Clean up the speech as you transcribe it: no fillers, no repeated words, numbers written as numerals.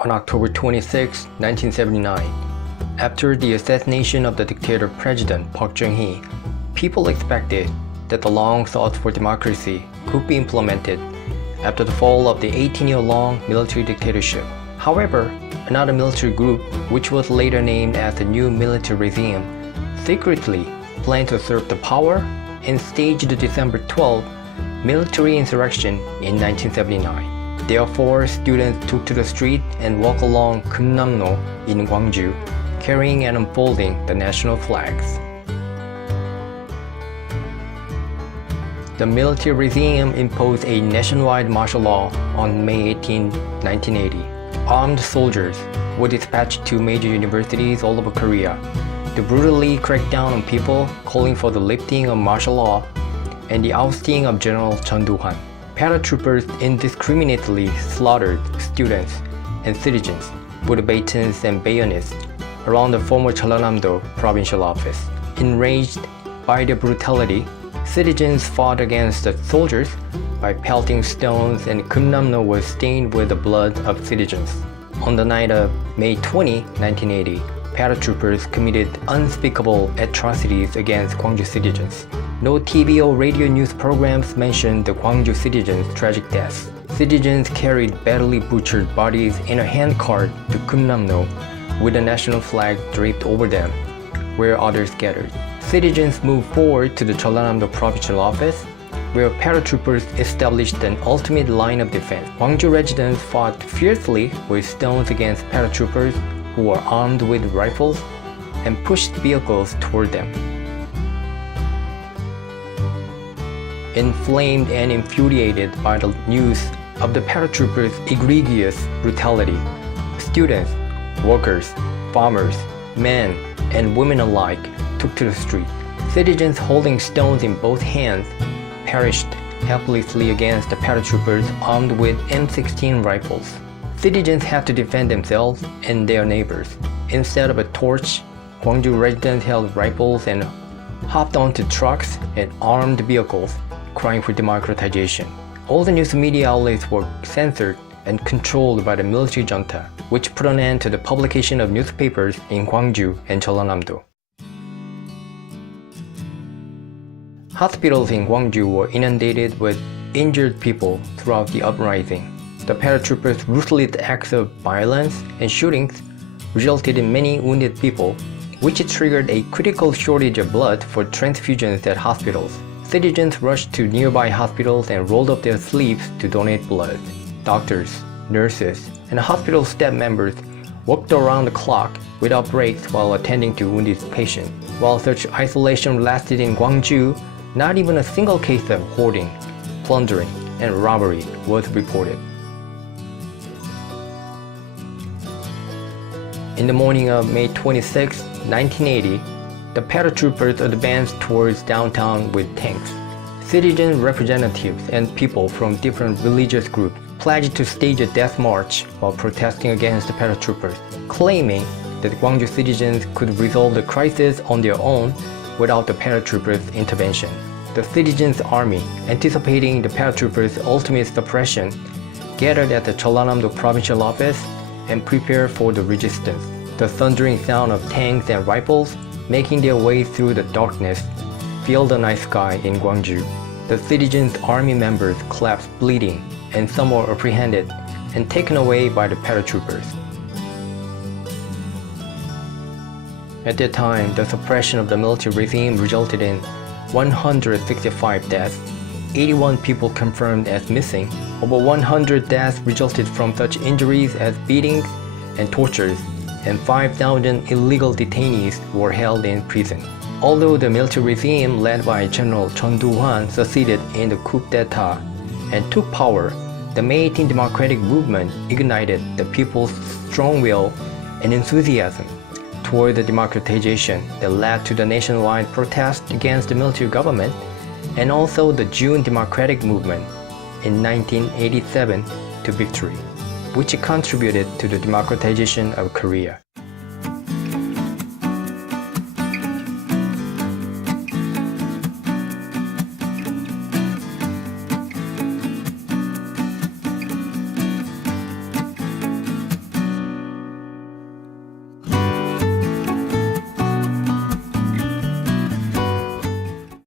on October 26, 1979. After the assassination of the dictator President Park Chung-hee, people expected that the long sought-for democracy could be implemented after the fall of the 18-year-long military dictatorship. However, another military group, which was later named as the New Military Regime, secretly planned to usurp the power and staged the December 12 military insurrection in 1979. Therefore, students took to the street and walked along Kumnamno in Gwangju, carrying and unfolding the national flags. The military regime imposed a nationwide martial law on May 18, 1980. Armed soldiers were dispatched to major universities all over Korea to brutally crack down on people, calling for the lifting of martial law and the ousting of General Chun Doo-hwan. Paratroopers indiscriminately slaughtered students and citizens with batons and bayonets around the former Jeollanam-do provincial office. Enraged by the brutality, citizens fought against the soldiers by pelting stones, and Kumnamno was stained with the blood of citizens. On the night of May 20, 1980, paratroopers committed unspeakable atrocities against Gwangju citizens. No TV or radio news programs mentioned the Gwangju citizens' tragic deaths. Citizens carried badly butchered bodies in a handcart to Kumnamno with the national flag draped over them, where others gathered. Citizens moved forward to the Jeollanam-do provincial office, where paratroopers established an ultimate line of defense. Gwangju residents fought fiercely with stones against paratroopers who were armed with rifles and pushed vehicles toward them. Inflamed and infuriated by the news of the paratroopers' egregious brutality, students, workers, farmers, men, and women alike took to the street. Citizens holding stones in both hands perished helplessly against the paratroopers armed with M16 rifles. Citizens had to defend themselves and their neighbors. Instead of a torch, Gwangju residents held rifles and hopped onto trucks and armed vehicles, crying for democratization. All the news media outlets were censored and controlled by the military junta, which put an end to the publication of newspapers in Gwangju and Jeollanam-do. Hospitals in Gwangju were inundated with injured people throughout the uprising. The paratroopers' ruthless acts of violence and shootings resulted in many wounded people, which triggered a critical shortage of blood for transfusions at hospitals. Citizens rushed to nearby hospitals and rolled up their sleeves to donate blood. Doctors, nurses, and hospital staff members worked around the clock without breaks while attending to wounded patients. While such isolation lasted in Gwangju, not even a single case of hoarding, plundering, and robbery was reported. In the morning of May 26, 1980, the paratroopers advanced towards downtown with tanks. Citizen representatives and people from different religious groups pledged to stage a death march while protesting against the paratroopers, claiming that Gwangju citizens could resolve the crisis on their own without the paratroopers' intervention. The citizens' army, anticipating the paratroopers' ultimate suppression, gathered at the Jeollanam-do provincial office and prepared for the resistance. The thundering sound of tanks and rifles making their way through the darkness filled the night sky in Gwangju. The citizens' army members collapsed bleeding, and some were apprehended and taken away by the paratroopers. At that time, the suppression of the military regime resulted in 165 deaths, 81 people confirmed as missing. Over 100 deaths resulted from such injuries as beatings and tortures, and 5,000 illegal detainees were held in prison. Although the military regime led by General Chun Doo-hwan succeeded in the coup d'etat and took power, the May 18 democratic movement ignited the people's strong will and enthusiasm toward the democratization that led to the nationwide protest against the military government, and also the June Democratic Movement in 1987 to victory, which contributed to the democratization of Korea.